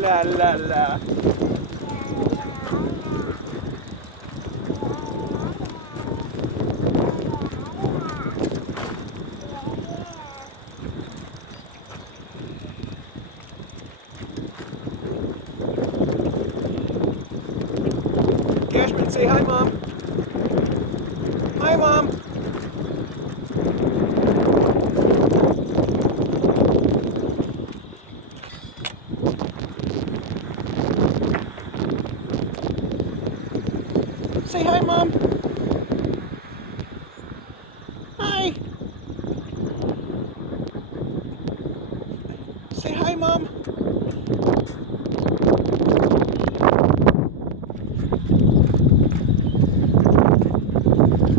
La la la. Kashen, say hi, Mom. Hi, Mom. Say hi, Mom. Hi. Say hi, Mom.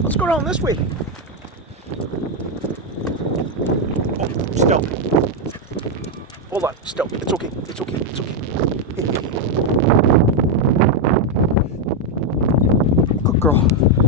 Let's go down this way. Oh, still. Hold on, still. It's okay. It's okay. It's okay. Good girl.